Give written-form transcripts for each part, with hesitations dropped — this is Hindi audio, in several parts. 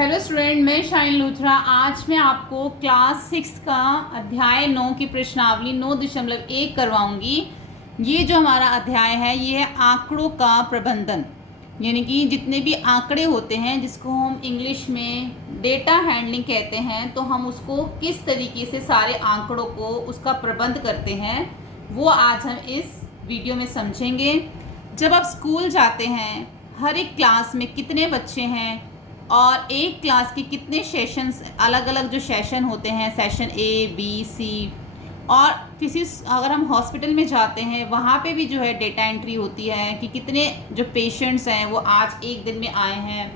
हेलो स्टूडेंट, मैं शाइन लूथरा। आज मैं आपको क्लास 6 का अध्याय 9 की प्रश्नावली 9.1 करवाऊंगी। ये जो हमारा अध्याय है ये है आंकड़ों का प्रबंधन, यानी कि जितने भी आंकड़े होते हैं जिसको हम इंग्लिश में डेटा हैंडलिंग कहते हैं, तो हम उसको किस तरीके से सारे आंकड़ों को उसका प्रबंध करते हैं वो आज हम इस वीडियो में समझेंगे। जब आप स्कूल जाते हैं, हर एक क्लास में कितने बच्चे हैं और एक क्लास के कितने सेशंस, अलग अलग जो सेशन होते हैं, सेशन ए बी सी, और अगर हम हॉस्पिटल में जाते हैं वहाँ पे भी जो है डेटा एंट्री होती है कि कितने जो पेशेंट्स हैं वो आज एक दिन में आए हैं।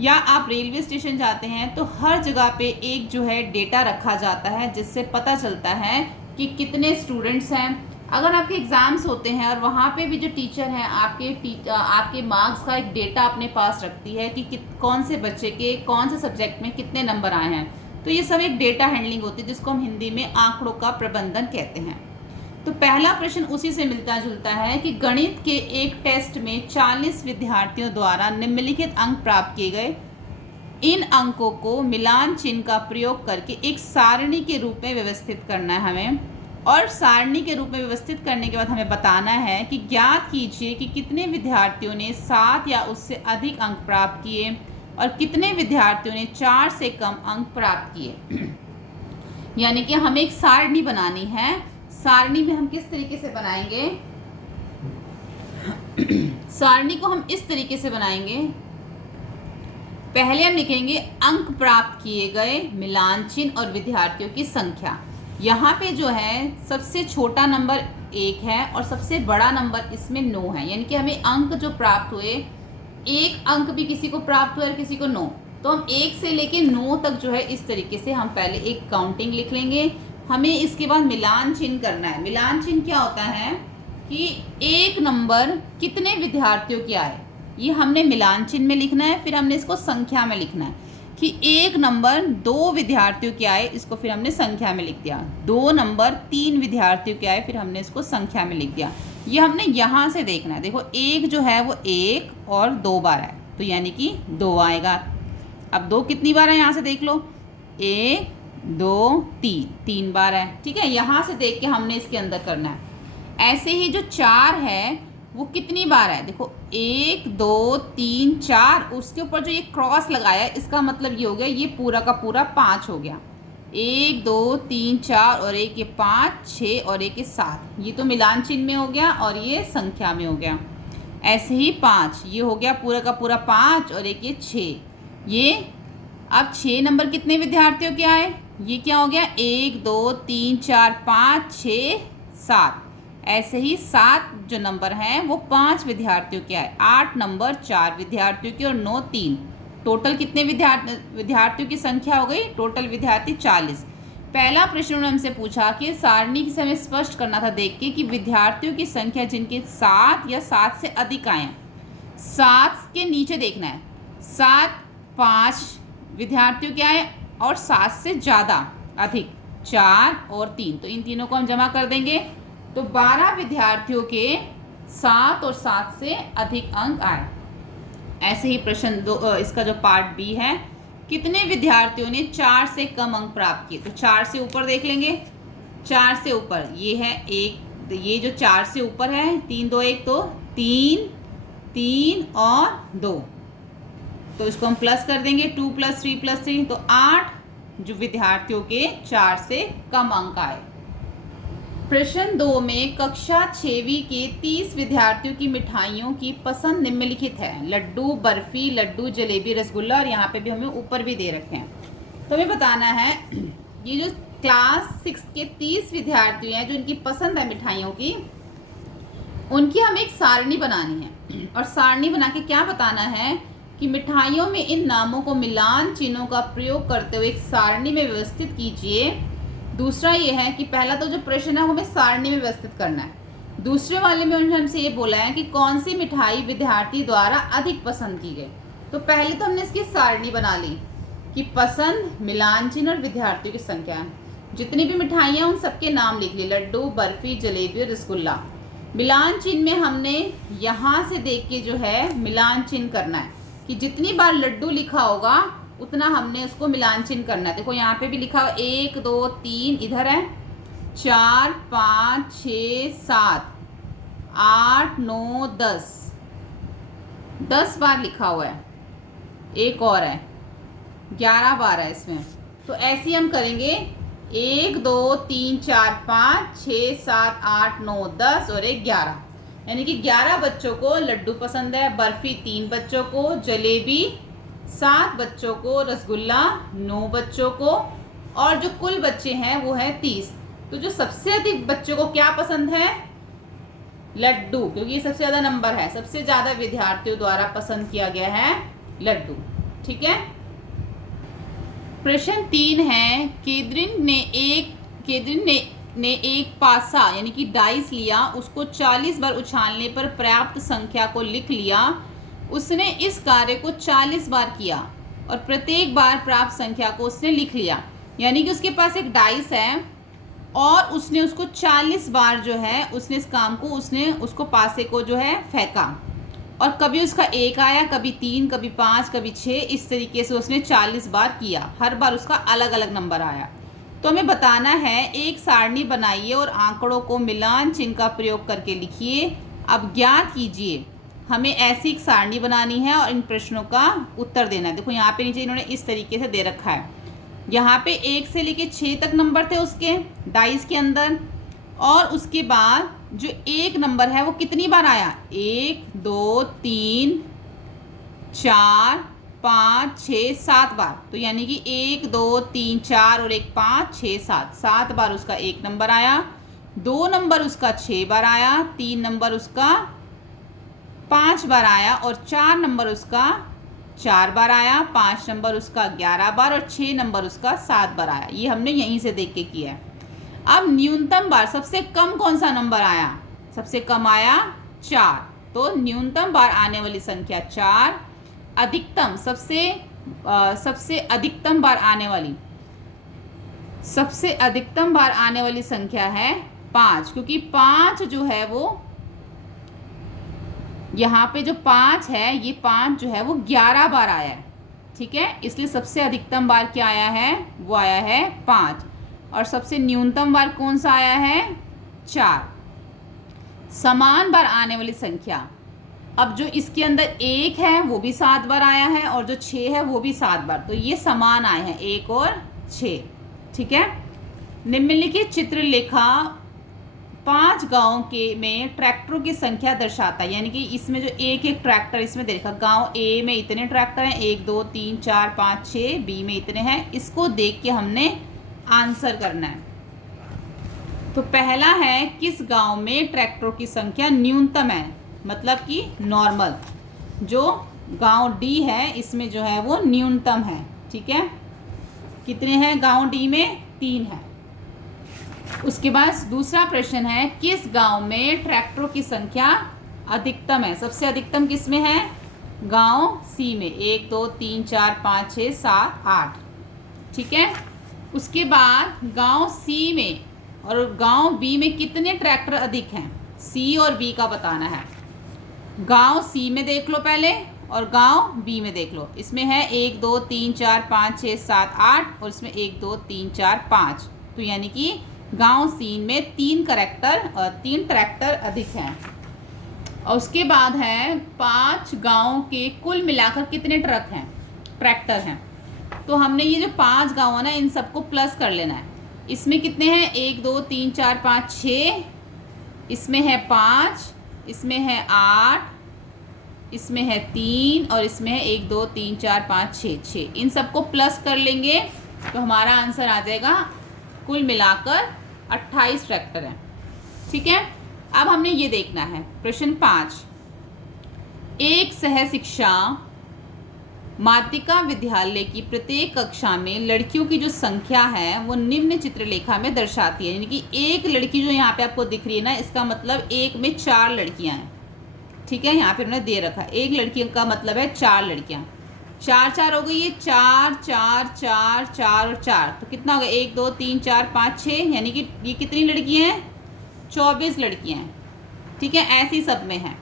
या आप रेलवे स्टेशन जाते हैं तो हर जगह पे एक जो है डेटा रखा जाता है जिससे पता चलता है कि कितने स्टूडेंट्स हैं। अगर आपके एग्ज़ाम्स होते हैं और वहाँ पे भी जो टीचर हैं आपके मार्क्स का एक डेटा अपने पास रखती है कि कौन से बच्चे के कौन से सब्जेक्ट में कितने नंबर आए हैं, तो ये सब एक डेटा हैंडलिंग होती है जिसको हम हिंदी में आंकड़ों का प्रबंधन कहते हैं। तो पहला प्रश्न उसी से मिलता जुलता है कि गणित के एक टेस्ट में 40 विद्यार्थियों द्वारा निम्नलिखित अंक प्राप्त किए गए। इन अंकों को मिलान चिन्ह का प्रयोग करके एक सारणी के रूप में व्यवस्थित करना है हमें, और सारणी के रूप में व्यवस्थित करने के बाद हमें बताना है कि ज्ञात कीजिए कि कितने विद्यार्थियों ने 7 या उससे अधिक अंक प्राप्त किए और कितने विद्यार्थियों ने 4 से कम अंक प्राप्त किए। यानी कि हमें एक सारणी बनानी है। सारणी में हम किस तरीके से बनाएंगे? सारणी को हम इस तरीके से बनाएंगे। पहले हम लिखेंगे अंक प्राप्त किए गए, मिलान चिन्ह और विद्यार्थियों की संख्या। यहाँ पे जो है सबसे छोटा नंबर 1 है और सबसे बड़ा नंबर इसमें 9 है, यानी कि हमें अंक जो प्राप्त हुए, एक अंक भी किसी को प्राप्त हुआ और किसी को 9, तो हम 1 से लेके 9 तक जो है इस तरीके से हम पहले एक काउंटिंग लिख लेंगे। हमें इसके बाद मिलान चिन्ह करना है। मिलान चिन्ह क्या होता है कि एक नंबर कितने विद्यार्थियों के आए, ये हमने मिलान चिन्ह में लिखना है। फिर हमने इसको संख्या में लिखना है कि एक नंबर 2 विद्यार्थियों के आए, इसको फिर हमने संख्या में लिख दिया। 2 नंबर 3 विद्यार्थियों के आए, फिर हमने इसको संख्या में लिख दिया। ये हमने यहाँ से देखना है। देखो, एक जो है वो 1 और 2 बार है, तो यानी कि 2 आएगा। अब 2 कितनी बार है यहाँ से देख लो, 1 2 3 बार है। ठीक है, यहाँ से देख के हमने इसके अंदर करना है। ऐसे ही जो 4 है वो कितनी बार है, देखो 1 2 3 4, उसके ऊपर जो ये क्रॉस लगाया है इसका मतलब ये हो गया, ये पूरा का पूरा 5 हो गया। 1 2 3 4 और एक ये 5 6 और एक ये 7, ये तो मिलान चिन्ह में हो गया और ये संख्या में हो गया। ऐसे ही 5, ये हो गया पूरा का पूरा 5 और एक ये 6। ये अब 6 नंबर कितने विद्यार्थियों के आए, ये क्या हो गया, 1 2 3 4 5 6 7। ऐसे ही 7 जो नंबर हैं वो 5 विद्यार्थियों के आए। 8 नंबर 4 विद्यार्थियों के और 9 3। टोटल कितने विद्यार्थियों की संख्या हो गई, टोटल विद्यार्थी 40। पहला प्रश्न उन्होंने हमसे पूछा कि सारणी की हमें स्पष्ट करना था देख के कि विद्यार्थियों की संख्या जिनके 7 या 7 से अधिक आए हैं। 7 के नीचे देखना है, 7 5 विद्यार्थियों के आए और 7 से ज़्यादा अधिक 4 और 3, तो इन तीनों को हम जमा कर देंगे तो 12 विद्यार्थियों के 7 और 7 से अधिक अंक आए। ऐसे ही प्रश्न 2, इसका जो पार्ट बी है, कितने विद्यार्थियों ने 4 से कम अंक प्राप्त किए, तो 4 से ऊपर देख लेंगे। 4 से ऊपर ये है 1, ये जो 4 से ऊपर है 3 2 1, तो 3 3 और 2, तो इसको हम प्लस कर देंगे। 2 + 3 + 3, तो 8 जो विद्यार्थियों के 4 से कम अंक आए। प्रश्न 2 में कक्षा 6वीं के 30 विद्यार्थियों की मिठाइयों की पसंद निम्नलिखित है। लड्डू, बर्फी, लड्डू, जलेबी, रसगुल्ला, और यहाँ पे भी हमें ऊपर भी दे रखे हैं। तो हमें बताना है ये जो क्लास 6 के 30 विद्यार्थी हैं जो इनकी पसंद है मिठाइयों की, उनकी हमें एक सारणी बनानी है। और सारणी बना के क्या बताना है कि मिठाइयों में इन नामों को मिलान चिन्हों का प्रयोग करते हुए एक सारणी में व्यवस्थित कीजिए। दूसरा ये है कि पहला तो जो प्रश्न है वो हमें सारणी में व्यवस्थित करना है। दूसरे वाले में उन्होंने हमसे ये बोला है कि कौन सी मिठाई विद्यार्थी द्वारा अधिक पसंद की गई। तो पहले तो हमने इसकी सारणी बना ली कि पसंद, मिलान चिन्ह और विद्यार्थियों की संख्या। जितनी भी मिठाइयाँ उन सबके नाम लिख लिए, लड्डू, बर्फी, जलेबी और रसगुल्ला। मिलान चिन्ह में हमने यहाँ से देख के जो है मिलान चिन्ह करना है कि जितनी बार लड्डू लिखा होगा उतना हमने उसको मिलान चिन्ह करना है। देखो यहाँ पे भी लिखा हुआ 1 2 3 इधर है, 4 5 6 7 8 9 10, 10 बार लिखा हुआ है। एक और है 11 बार है इसमें। तो ऐसे ही हम करेंगे 1 2 3 4 5 6 7 8 9 10 और 1 11, यानी कि 11 बच्चों को लड्डू पसंद है, बर्फी 3 बच्चों को, जलेबी 7 बच्चों को, रसगुल्ला 9 बच्चों को, और जो कुल बच्चे हैं वो है 30। तो जो सबसे अधिक बच्चों को क्या पसंद है? लड्डू, क्योंकि ये सबसे ज़्यादा नंबर है, सबसे ज़्यादा विद्यार्थियों द्वारा पसंद किया गया है लड्डू। ठीक है। प्रश्न 3 है, केद्रिन ने एक पासा यानी कि डाइस लिया, उसको 40 बार उछालने पर पर्याप्त संख्या को लिख लिया। उसने इस कार्य को 40 बार किया और प्रत्येक बार प्राप्त संख्या को उसने लिख लिया। यानी कि उसके पास एक डाइस है और उसने उसको 40 बार जो है उसने इस काम को उसको पासे को जो है फेंका, और कभी उसका 1 आया, कभी 3, कभी 5, कभी 6, इस तरीके से उसने 40 बार किया। हर बार उसका अलग अलग नंबर आया। तो हमें बताना है, एक सारणी बनाइए और आंकड़ों को मिलान चिन्ह का प्रयोग करके लिखिए। अब ज्ञात कीजिए। हमें ऐसी एक सारणी बनानी है और इन प्रश्नों का उत्तर देना है। देखो यहाँ पे नीचे इन्होंने इस तरीके से दे रखा है। यहाँ पे 1 से लेके 6 तक नंबर थे उसके डाइस के अंदर, और उसके बाद जो एक नंबर है वो कितनी बार आया? 1 2 3 4 5 6 7 बार। तो यानी कि 1 2 3 4 और 1 5 6 7, 7 बार उसका एक नंबर आया, 2 नंबर उसका 6 बार आया, 3 नंबर उसका 5 बार आया, और 4 नंबर उसका 4 बार आया, 5 नंबर उसका 11 बार, और 6 नंबर उसका 7 बार आया। ये हमने यहीं से देख के किया है। अब न्यूनतम बार, सबसे कम कौन सा नंबर आया? सबसे कम आया 4। तो न्यूनतम बार आने वाली संख्या 4, अधिकतम सबसे अधिकतम बार आने वाली संख्या है 5, क्योंकि 5 जो है वो यहाँ पे जो 5 है, ये 5 जो है वो 11 बार आया है। ठीक है, इसलिए सबसे अधिकतम बार क्या आया है? वो आया है 5, और सबसे न्यूनतम बार कौन सा आया है? 4। समान बार आने वाली संख्या, अब जो इसके अंदर 1 है वो भी 7 बार आया है, और जो 6 है वो भी 7 बार, तो ये समान आए हैं 1 और 6। ठीक है। निम्नलिखित चित्रलेखा 5 गाँव में ट्रैक्टरों की संख्या दर्शाता है। यानी कि इसमें जो एक ट्रैक्टर इसमें देखा, गांव ए में इतने ट्रैक्टर हैं, 1 2 3 4 5 6, बी में इतने हैं। इसको देख के हमने आंसर करना है। तो पहला है, किस गांव में ट्रैक्टरों की संख्या न्यूनतम है, मतलब कि नॉर्मल। जो गांव डी है इसमें जो है वो न्यूनतम है। ठीक है, कितने हैं गांव डी में? 3 है। उसके बाद दूसरा प्रश्न है, किस गांव में ट्रैक्टरों की संख्या अधिकतम है? सबसे अधिकतम किस में है? गांव सी में, 1 2 3 4 5 6 7 8। ठीक है। उसके बाद गांव सी में और गांव बी में कितने ट्रैक्टर अधिक हैं? सी और बी का बताना है। गांव सी में देख लो पहले और गांव बी में देख लो। इसमें है 1 2 3 4 5 6 7 8, और इसमें 1 2 3 4 5। तो यानी कि गांव सी में 3 ट्रैक्टर अधिक हैं। और उसके बाद है, 5 गांव के कुल मिलाकर कितने ट्रैक्टर हैं? तो हमने ये जो 5 गांव है ना, इन सबको प्लस कर लेना है। इसमें कितने हैं? 1 2 3 4 5 6, इसमें है 5, इसमें है 8, इसमें है 3, और इसमें है 1 2 3 4 5 6। इन सबको प्लस कर लेंगे तो हमारा आंसर आ जाएगा कुल मिलाकर 28 ट्रैक्टर हैं। ठीक है। अब हमने ये देखना है प्रश्न 5, एक सह शिक्षा माध्यमिका विद्यालय की प्रत्येक कक्षा में लड़कियों की जो संख्या है वो निम्न चित्रलेखा में दर्शाती है। यानी कि एक लड़की जो यहाँ पे आपको दिख रही है ना, इसका मतलब एक में 4 लड़कियाँ हैं। ठीक है, यहाँ पे उन्होंने दे रखा है, एक लड़की का मतलब है 4 लड़कियाँ। 4 4 हो गई, ये 4 4 4 4 और 4, तो कितना हो गया? 1 2 3 4 5 6, यानी कि ये कितनी लड़कियाँ हैं? 24 लड़कियाँ हैं। ठीक है, ऐसी सब में है।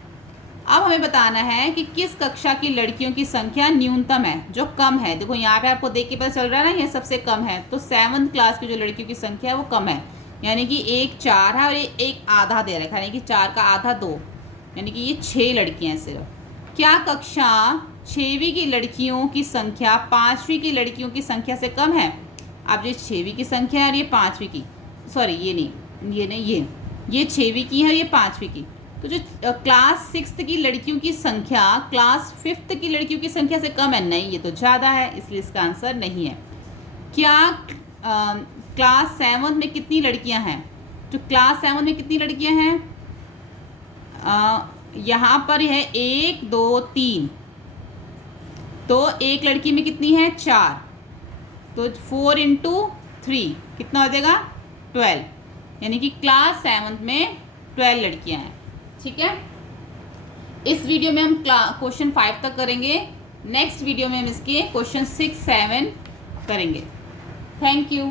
अब हमें बताना है कि किस कक्षा की लड़कियों की संख्या न्यूनतम है, जो कम है। देखो यहाँ पे आपको देख के पता चल रहा है ना, ये सबसे कम है। तो 7th क्लास की जो लड़कियों की संख्या है वो कम है, यानी कि 1 4 है और एक आधा दे रखा है, यानी कि 4 का आधा 2, यानी कि ये 6 लड़कियाँ हैं सिर्फ। क्या कक्षा 6वीं की लड़कियों की संख्या 5वीं की लड़कियों की संख्या से कम है? अब ये 6वीं की संख्या है और ये 5वीं की, सॉरी ये 6वीं की है और ये 5वीं की। तो जो क्लास 6th की लड़कियों की संख्या क्लास 5th की लड़कियों की संख्या से कम है? नहीं, ये तो ज़्यादा है, इसलिए इसका आंसर नहीं है। क्या क्लास 7 में कितनी लड़कियां हैं? तो क्लास 7 में कितनी लड़कियां हैं? यहाँ पर है 1 2 3, तो एक लड़की में कितनी है? 4, तो 4 × 3 कितना हो जाएगा? 12, यानी कि क्लास 7 में 12 लड़कियां हैं। ठीक है, इस वीडियो में हम क्वेश्चन 5 तक करेंगे। नेक्स्ट वीडियो में हम इसके क्वेश्चन 6 7 करेंगे। Thank you.